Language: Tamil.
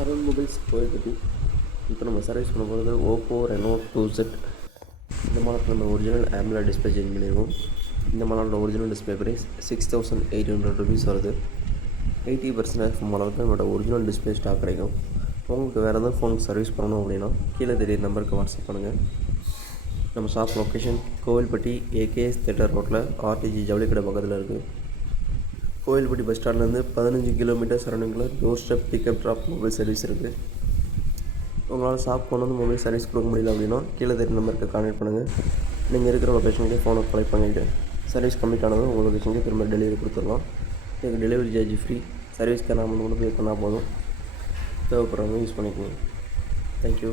அருண் மொபைல்ஸ் கோயில்பட்டி. இப்போ நம்ம சர்வீஸ் பண்ண போகிறது ஓப்போ ரெனோ 2Z. இந்த மாடலில் நம்ம ஒரிஜினல் AMOLED டிஸ்பிளே சேஞ்ச் பண்ணியிருக்கோம். இந்த மாடலோட ஒரிஜினல் டிஸ்பிளே ப்ரைஸ் 6800 rupees வருது. 80% ஆஃப் மாடலுக்கு நம்மளோட ஒரிஜினல் டிஸ்பிளே ஸ்டாக் கிடைக்கும். உங்களுக்கு வேறு ஏதாவது ஃபோனுக்கு சர்வீஸ் பண்ணணும் அப்படின்னா கீழே தெரியுற நம்பருக்கு வாட்ஸ்அப் பண்ணுங்கள். நம்ம shop location Kovilpatti AKS theatre ரோட்டில் RTG ஜவுளி கடை பக்கத்தில் இருக்குது. கோவில்பட்டி பஸ் ஸ்டாண்ட்லேருந்து 15 கிலோமீட்டர் சரௌண்டிங்கில் door step pickup drop mobile service இருக்குது. உங்களால் ஷாப் கொண்டு வந்து மொபைல் சர்வீஸ் கொடுக்க முடியல அப்படின்னா கீழே தெரியுற நம்பருக்கு கான்டாக்ட் பண்ணுங்கள். நீங்கள் இருக்கிற லொக்கேஷனுக்கு ஃபோனை கலெக்ட் பண்ணிவிட்டு சர்வீஸ் கம்ப்ளீட் ஆனதும் உங்கள் லொக்கேஷனுக்கு திரும்ப டெலிவரி கொடுத்துடலாம். இதுக்கு டெலிவரி சார்ஜ் ஃப்ரீ. சர்வீஸ்க்கு நம்ம மட்டும் பே பண்ணால் போதும். தேவைப்படுறவங்க யூஸ் பண்ணிக்கோங்க. தேங்க்யூ.